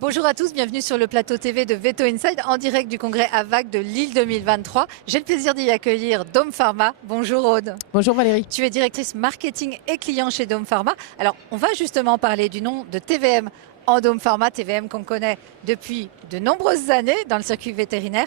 Bonjour à tous, bienvenue sur le plateau TV de Veto Inside en direct du congrès AVAC de Lille 2023. J'ai le plaisir d'y accueillir Dome Pharma. Bonjour Aude. Bonjour Valérie. Tu es directrice marketing et client chez Dome Pharma. Alors, on va justement parler du nom de TVM en Dome Pharma, TVM qu'on connaît depuis de nombreuses années dans le circuit vétérinaire.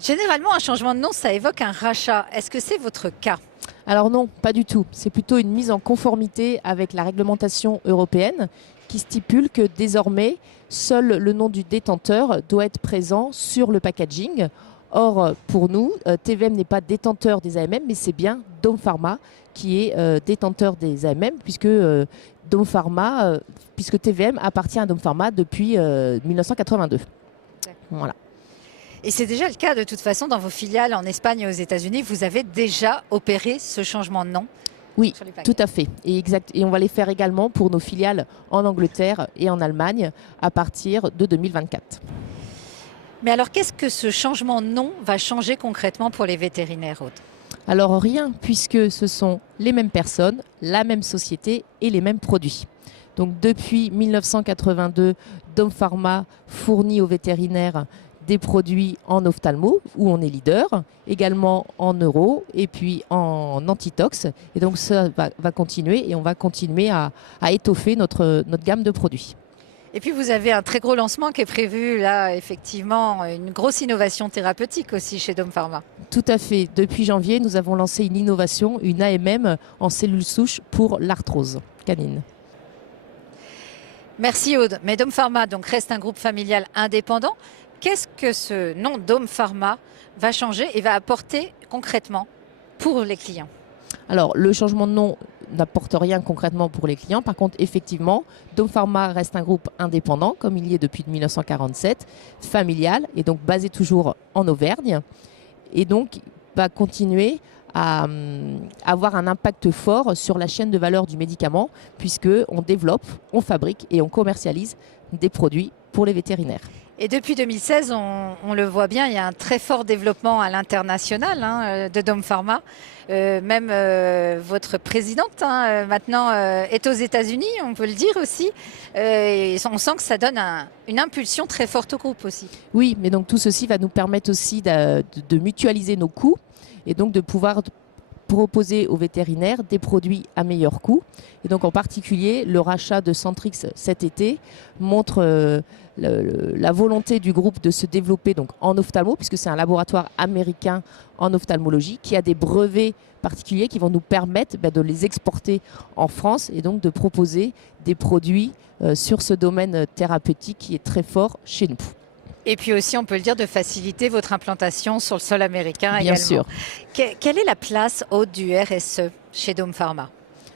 Généralement, un changement de nom, ça évoque un rachat. Est-ce que c'est votre cas ? Alors non, pas du tout. C'est plutôt une mise en conformité avec la réglementation européenne qui stipule que désormais, seul le nom du détenteur doit être présent sur le packaging. Or, pour nous, TVM n'est pas détenteur des AMM, mais c'est bien Dome Pharma qui est détenteur des AMM, puisque TVM appartient à Dome Pharma depuis 1982. Voilà. Et c'est déjà le cas de toute façon dans vos filiales en Espagne et aux États-Unis. Vous avez déjà opéré ce changement de nom ? Oui, tout à fait. Et on va les faire également pour nos filiales en Angleterre et en Allemagne à partir de 2024. Mais alors, qu'est-ce que ce changement de nom va changer concrètement pour les vétérinaires, Aude ? Alors rien, puisque ce sont les mêmes personnes, la même société et les mêmes produits. Donc depuis 1982, Dome Pharma fournit aux vétérinaires des produits en ophtalmo, où on est leader, également en neuro et puis en antitox. Et donc ça va continuer et on va continuer à étoffer notre gamme de produits. Et puis vous avez un très gros lancement qui est prévu là, effectivement, une grosse innovation thérapeutique aussi chez Dome Pharma. Tout à fait. Depuis janvier, nous avons lancé une innovation, une AMM en cellules souches pour l'arthrose canine. Merci Aude. Mais Dome Pharma donc, reste un groupe familial indépendant. Qu'est-ce que ce nom Dome Pharma va changer et va apporter concrètement pour les clients ? Alors, le changement de nom n'apporte rien concrètement pour les clients. Par contre, effectivement, Dome Pharma reste un groupe indépendant, comme il y est depuis 1947, familial, et donc basé toujours en Auvergne. Et donc, va continuer à avoir un impact fort sur la chaîne de valeur du médicament, puisqu'on développe, on fabrique et on commercialise des produits pour les vétérinaires. Et depuis 2016, on le voit bien, il y a un très fort développement à l'international de Dome Pharma. Même votre présidente maintenant est aux États-Unis, on peut le dire aussi. Et on sent que ça donne une impulsion très forte au groupe aussi. Oui, mais donc tout ceci va nous permettre aussi de mutualiser nos coûts et donc de pouvoir proposer aux vétérinaires des produits à meilleur coût. Et donc en particulier, le rachat de Centrix cet été montre la volonté du groupe de se développer donc en ophtalmo, puisque c'est un laboratoire américain en ophtalmologie qui a des brevets particuliers qui vont nous permettre de les exporter en France et donc de proposer des produits sur ce domaine thérapeutique qui est très fort chez nous. Et puis aussi, on peut le dire, de faciliter votre implantation sur le sol américain Bien également. sûr. Quelle est la place haute du RSE chez Dome Pharma ?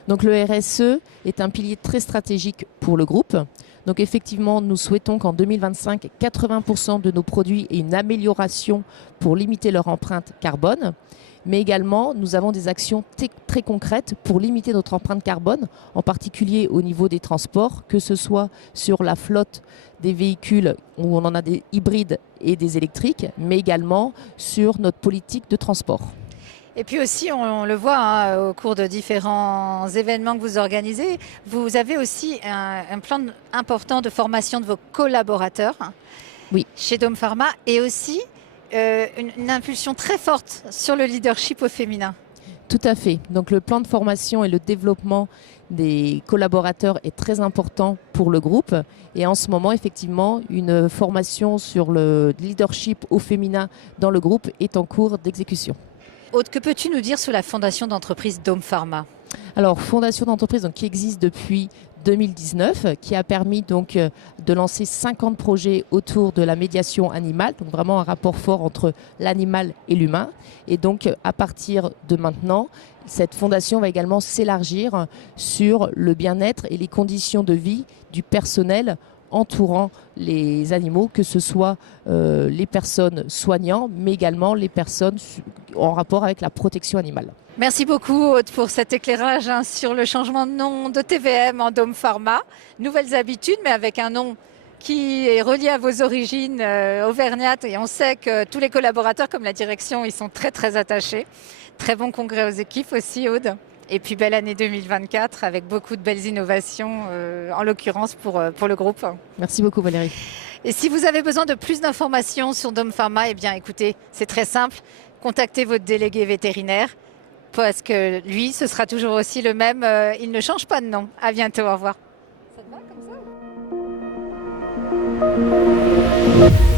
Donc le RSE est un pilier très stratégique pour le groupe. Donc effectivement, nous souhaitons qu'en 2025, 80% de nos produits aient une amélioration pour limiter leur empreinte carbone. Mais également, nous avons des actions très concrètes pour limiter notre empreinte carbone, en particulier au niveau des transports, que ce soit sur la flotte des véhicules où on en a des hybrides et des électriques, mais également sur notre politique de transport. Et puis aussi, on le voit au cours de différents événements que vous organisez, vous avez aussi un plan important de formation de vos collaborateurs chez Dome Pharma et aussi une impulsion très forte sur le leadership au féminin. Tout à fait. Donc le plan de formation et le développement des collaborateurs est très important pour le groupe. Et en ce moment, effectivement, une formation sur le leadership au féminin dans le groupe est en cours d'exécution. Aude, que peux-tu nous dire sur la fondation d'entreprise Dome Pharma ? Alors, fondation d'entreprise qui existe depuis 2019, qui a permis donc de lancer 50 projets autour de la médiation animale, donc vraiment un rapport fort entre l'animal et l'humain. Et donc, à partir de maintenant, cette fondation va également s'élargir sur le bien-être et les conditions de vie du personnel entourant les animaux, que ce soit les personnes soignantes, mais également les personnes en rapport avec la protection animale. Merci beaucoup Aude pour cet éclairage sur le changement de nom de TVM en Dome Pharma. Nouvelles habitudes, mais avec un nom qui est relié à vos origines auvergnates. Et on sait que tous les collaborateurs, comme la direction, ils sont très très attachés. Très bon congrès aux équipes aussi, Aude. Et puis belle année 2024 avec beaucoup de belles innovations, en l'occurrence pour le groupe. Merci beaucoup Valérie. Et si vous avez besoin de plus d'informations sur Dome Pharma, eh bien écoutez, c'est très simple. Contactez votre délégué vétérinaire parce que lui, ce sera toujours aussi le même. Il ne change pas de nom. À bientôt, au revoir. Ça te va comme ça ?